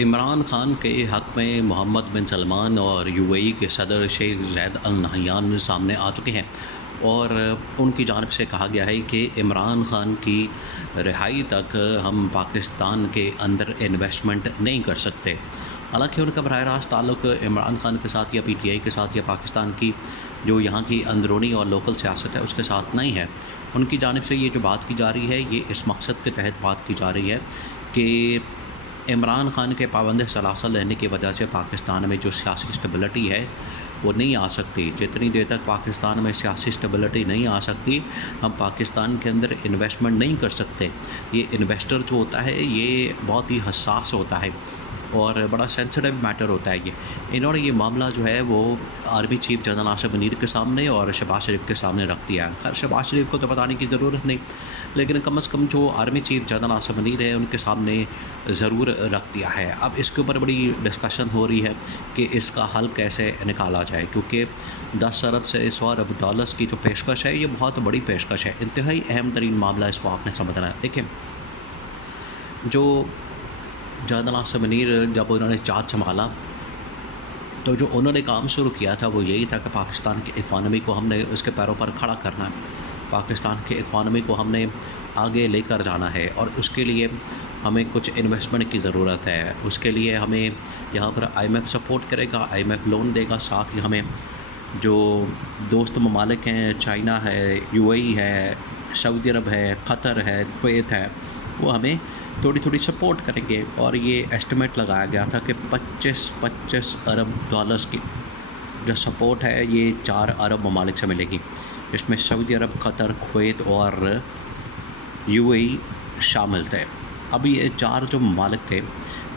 इमरान खान के हक़ में मोहम्मद बिन सलमान और यूएई के सदर शेख ज़ैद अल नहयान सामने आ चुके हैं और उनकी जानिब से कहा गया है कि इमरान खान की रिहाई तक हम पाकिस्तान के अंदर इन्वेस्टमेंट नहीं कर सकते। हालांकि उनका बराह रास्त ताल्लुक़ इमरान खान के साथ या पीटीआई के साथ या पाकिस्तान की जो यहाँ की अंदरूनी और लोकल सियासत है उसके साथ नहीं है। उनकी जानिब से ये जो बात की जा रही है ये इस मकसद के तहत बात की जा रही है कि इमरान खान के पाबंद सलासल रहने की वजह से पाकिस्तान में जो सियासी स्टेबिलिटी है वो नहीं आ सकती। जितनी देर तक पाकिस्तान में सियासी स्टेबिलिटी नहीं आ सकती हम पाकिस्तान के अंदर इन्वेस्टमेंट नहीं कर सकते। ये इन्वेस्टर जो होता है ये बहुत ही हसास होता है और बड़ा सेंसिटिव मैटर होता है। ये इन्होंने ये मामला जो है वो army chief general Asif Munir के सामने और शहबाज शरीफ के सामने रख दिया है। खैर शहबाज शरीफ को तो बताने की ज़रूरत नहीं, लेकिन कम से कम जो army chief general Asif Munir है उनके सामने ज़रूर रख दिया है। अब इसके ऊपर बड़ी डिस्कशन हो रही है कि इसका हल कैसे निकाला जाए, क्योंकि 10 अरब से 100 अरब डॉलर्स की जो पेशकश है ये बहुत बड़ी पेशकश है। इंतहाई अहम तरीन मामला, इसको आपने समझना है। देखिए, जो जनरल आसिफ मुनीर जब उन्होंने चार्ज संभाला तो जो उन्होंने काम शुरू किया था वो यही था कि पाकिस्तान की इकॉनमी को हमने उसके पैरों पर खड़ा करना है, पाकिस्तान की इकॉनमी को हमने आगे लेकर जाना है और उसके लिए हमें कुछ इन्वेस्टमेंट की ज़रूरत है। उसके लिए हमें यहाँ पर आईएमएफ सपोर्ट करेगा, आईएमएफ लोन देगा, साथ ही हमें जो दोस्त ममालिक हैं, चाइना है, यूएई है, सऊदी अरब है, क़तर है, कुवैत है, वो हमें थोड़ी थोड़ी सपोर्ट करेंगे। और ये एस्टिमेट लगाया गया था कि 25 अरब डॉलर्स की जो सपोर्ट है ये 4 अरब ममालिक से मिलेगी। इसमें सऊदी अरब, क़तर, कुवैत और यूएई शामिल थे। अब ये 4 जो ममालिक थे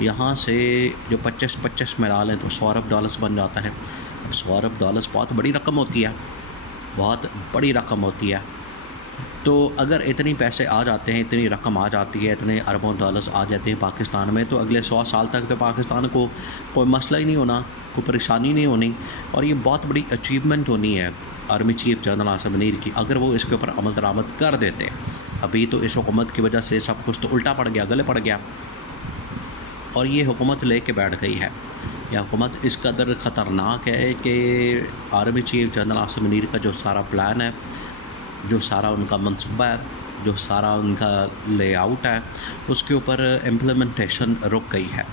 यहाँ से जो 25 मिला लें तो 100 अरब डॉलर्स बन जाता है। अब 100 अरब डॉलर्स बहुत बड़ी रकम होती है, बहुत बड़ी रकम होती है। तो अगर इतनी पैसे आ जाते हैं, इतनी रकम आ जाती है, इतने अरबों डॉलर्स आ जाते हैं पाकिस्तान में, तो अगले 100 साल तक तो पाकिस्तान को कोई मसला ही नहीं होना, कोई परेशानी नहीं होनी। और ये बहुत बड़ी अचीवमेंट होनी है army chief general Asif Munir की, अगर वो इसके ऊपर अमल दरामद कर देते। अभी तो इस हुकूमत की वजह से सब कुछ तो उल्टा पड़ गया, गले पड़ गया और ये हुकूमत ले कर बैठ गई है। यह हुकूमत इस कदर ख़तरनाक है कि army chief general Asif Munir का जो सारा प्लान है, जो सारा उनका मंसूबा है, जो सारा उनका लेआउट है, उसके ऊपर इम्प्लीमेंटेशन रुक गई है।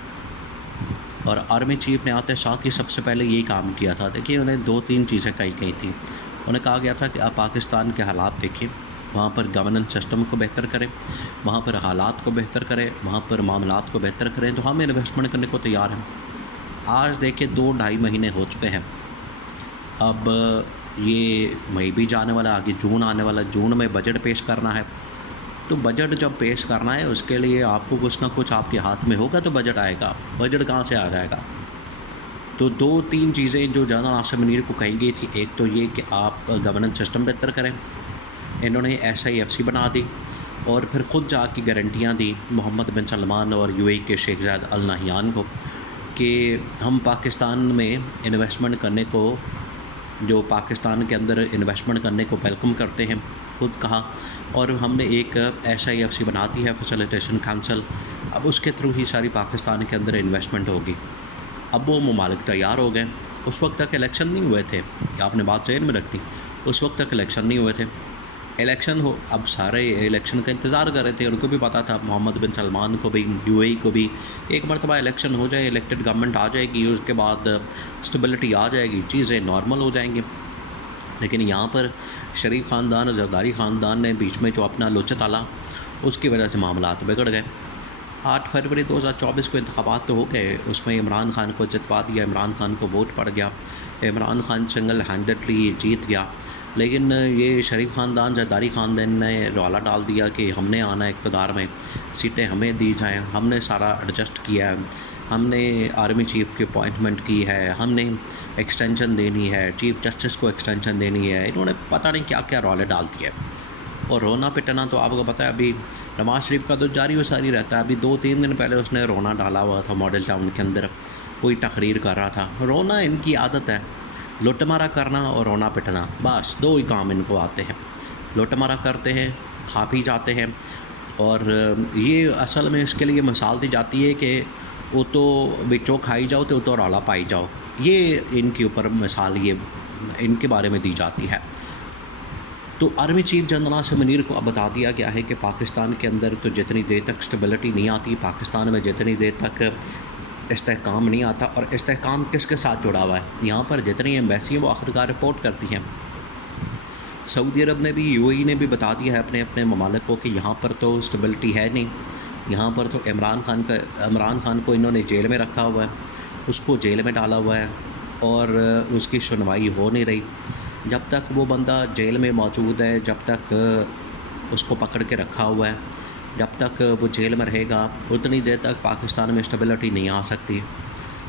और आर्मी चीफ ने आते साथ ही सबसे पहले यही काम किया था। देखिए, उन्हें 2-3 चीज़ें कही गई थी। उन्हें कहा गया था कि आप पाकिस्तान के हालात देखिए, वहाँ पर गवर्नेंस सिस्टम को बेहतर करें, वहाँ पर हालात को बेहतर करें, वहाँ पर मामलात को बेहतर करें, तो हम इन्वेस्टमेंट करने को तैयार हैं। आज देखिए 2-2.5 महीने हो चुके हैं। अब ये मई भी जाने वाला, आगे जून आने वाला, जून में बजट पेश करना है। तो बजट जब पेश करना है उसके लिए आपको कुछ ना कुछ आपके हाथ में होगा तो बजट आएगा। बजट कहाँ से आ जाएगा? तो 2-3 चीज़ें जो जनरल आसिफ मुनीर को कही गई थी, एक तो ये कि आप गवर्नेंस सिस्टम बेहतर करें। इन्होंने SIFC बना दी और फिर ख़ुद जाके गारंटियाँ दी मोहम्मद बिन सलमान और यूएई के शेख ज़ैद अल नहयान को कि हम पाकिस्तान में इन्वेस्टमेंट करने को, जो पाकिस्तान के अंदर इन्वेस्टमेंट करने को वेलकम करते हैं, खुद कहा। और हमने एक SIFC बना दी है, फैसिलिटेशन काउंसिल। अब उसके थ्रू ही सारी पाकिस्तान के अंदर इन्वेस्टमेंट होगी। अब वो ममालिक तैयार हो गए। उस वक्त तक इलेक्शन नहीं हुए थे, आपने बात ज़हन में रखनी, उस वक्त तक इलेक्शन नहीं हुए थे। इलेक्शन हो, अब सारे इलेक्शन का इंतज़ार कर रहे थे। उनको भी पता था, मोहम्मद बिन सलमान को भी, यूएई को भी, एक मरतबा इलेक्शन हो जाए, इलेक्टेड गवर्नमेंट आ जाएगी, उसके बाद स्टेबिलिटी आ जाएगी, चीज़ें नॉर्मल हो जाएंगी। लेकिन यहाँ पर शरीफ ख़ानदान और जरदारी ख़ानदान ने बीच में जो अपना लोचा ताला, उसकी वजह से मामला बिगड़ गए। 8 फरवरी 2024 को इंतखाबात तो हो गए, उसमें इमरान खान को जितवा दिया, इमरान खान को वोट पड़ गया, इमरान खान सिंगल हैंडेडली जीत गया। लेकिन ये शरीफ ख़ानदान, जरदारी ख़ानदान ने रौला डाल दिया कि हमने आना इक़्तिदार में, सीटें हमें दी जाएं, हमने सारा एडजस्ट किया है, हमने आर्मी चीफ़ की अपॉइंटमेंट की है, हमने एक्सटेंशन देनी है, चीफ़ जस्टिस को एक्सटेंशन देनी है। इन्होंने पता नहीं क्या क्या रौले डाल दिए। और रोना पिटना तो आपको पता है, अभी नवाज़ शरीफ का तो जारी व सारी रहता है। अभी 2-3 दिन पहले उसने रोना डाला हुआ था मॉडल टाउन के अंदर, कोई तकरीर कर रहा था। रोना इनकी आदत है, लुटमारा करना और रोना पिटना, बस 2 ही काम इनको आते हैं। लुटमारा करते हैं, खा पी जाते हैं। और ये असल में इसके लिए मिसाल दी जाती है कि वो तो विचों खाई जाओ तो वो तो रौला पाई जाओ, ये इनके ऊपर मिसाल ये इनके बारे में दी जाती है। तो army chief general Asim Munir को अब बता दिया गया है कि पाकिस्तान के अंदर तो जितनी देर तक स्टेबिलिटी नहीं आती, पाकिस्तान में जितनी देर तक इस्तेहकाम नहीं आता, और इस्तेहकाम किसके साथ जुड़ा हुआ है, यहाँ पर जितनी एम्बेसी हैं वो आखिरकार रिपोर्ट करती हैं। सऊदी अरब ने भी, यूएई ने भी बता दिया है अपने अपने ममालिक को कि यहाँ पर तो स्टेबिलिटी है नहीं, यहाँ पर तो इमरान खान को इन्होंने जेल में रखा हुआ है, उसको जेल में डाला हुआ है और उसकी सुनवाई हो नहीं रही। जब तक वो बंदा जेल में मौजूद है, जब तक उसको पकड़ के रखा हुआ है, जब तक वो जेल में रहेगा, उतनी देर तक पाकिस्तान में स्टेबिलिटी नहीं आ सकती।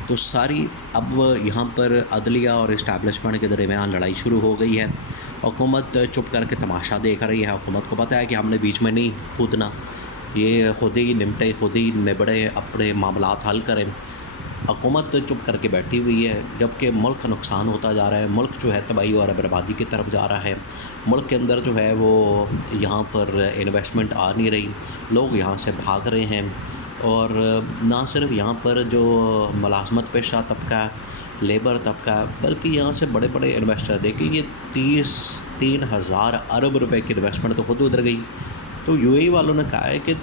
तो सारी अब यहाँ पर अदलिया और इस्टेब्लिशमेंट के दरमियान लड़ाई शुरू हो गई है। हुकूमत चुप करके तमाशा देख रही है। हुकूमत को पता है कि हमने बीच में नहीं कूदना, ये खुद ही निपटे, खुद ही निबड़े, अपने मामलात हल करें। हुकूमत चुप करके बैठी हुई है, जबकि मुल्क का नुकसान होता जा रहा है, मुल्क जो है तबाही और बर्बादी की तरफ जा रहा है। मुल्क के अंदर जो है वो यहाँ पर इन्वेस्टमेंट आ नहीं रही, लोग यहाँ से भाग रहे हैं। और ना सिर्फ यहाँ पर जो मुलाजमत पेशा तबका, लेबर तबका, बल्कि यहाँ से बड़े बड़े इन्वेस्टर, देखिए ये 33,000 अरब रुपए की इन्वेस्टमेंट तो खुद उधर गई। तो यूएई वालों ने कहा है कि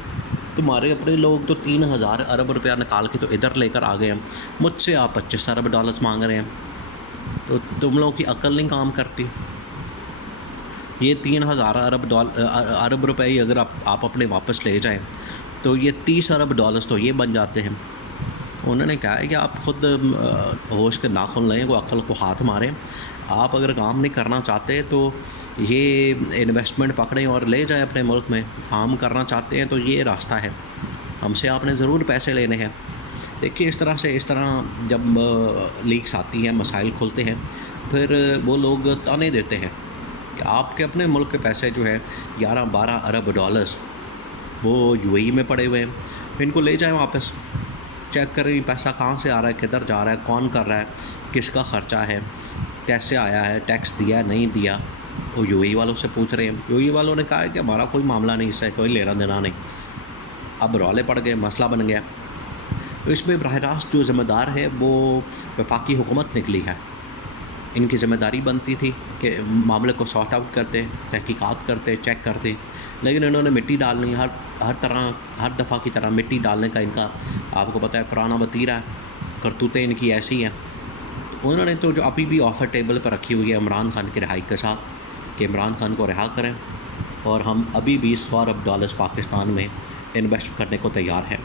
तुम्हारे अपने लोग तो 3,000 अरब रुपया निकाल के तो इधर लेकर आ गए हैं, मुझसे आप 25 अरब डॉलर्स मांग रहे हैं, तो तुम लोगों की अक्ल नहीं काम करती। ये 3,000 अरब रुपए ही अगर आप अपने वापस ले जाएं तो ये 30 अरब डॉलर्स तो ये बन जाते हैं। उन्होंने कहा है कि आप खुद होश के नाखुन लें, वो अक्ल को हाथ मारें। आप अगर काम नहीं करना चाहते तो ये इन्वेस्टमेंट पकड़ें और ले जाएं अपने मुल्क में। काम करना चाहते हैं तो ये रास्ता है, हमसे आपने ज़रूर पैसे लेने हैं। देखिए इस तरह जब लीक्स आती हैं, मसाइल खुलते हैं, फिर वो लोग ताने देते हैं कि आपके अपने मुल्क के पैसे जो है 11-12 अरब डॉलर्स वो यूएई में पड़े हुए हैं, इनको ले जाएं वापस। चेक करें पैसा कहाँ से आ रहा है, किधर जा रहा है, कौन कर रहा है, किसका ख़र्चा है, कैसे आया है, टैक्स दिया नहीं दिया, वो यूएई वालों से पूछ रहे हैं। यूएई वालों ने कहा है कि हमारा कोई मामला नहीं, इससे कोई लेना देना नहीं। अब रौले पड़ गए, मसला बन गया। तो इसमें बराह रास्त जो ज़िम्मेदार है वो वफाकी हुकूमत निकली है। इनकी ज़िम्मेदारी बनती थी कि मामले को सॉर्ट आउट करते, तहकीकात करते, चेक करते, लेकिन इन्होंने मिट्टी डालनी, हर दफ़ा की तरह मिट्टी डालने का इनका आपको पता है पुराना वतीरा है, करतूतें इनकी ऐसी हैं। उन्होंने तो जो अभी भी ऑफ़र टेबल पर रखी हुई है इमरान खान की रिहाई के साथ कि इमरान खान को रिहा करें और हम अभी भी 100 अरब डॉलर्स पाकिस्तान में इन्वेस्ट करने को तैयार हैं।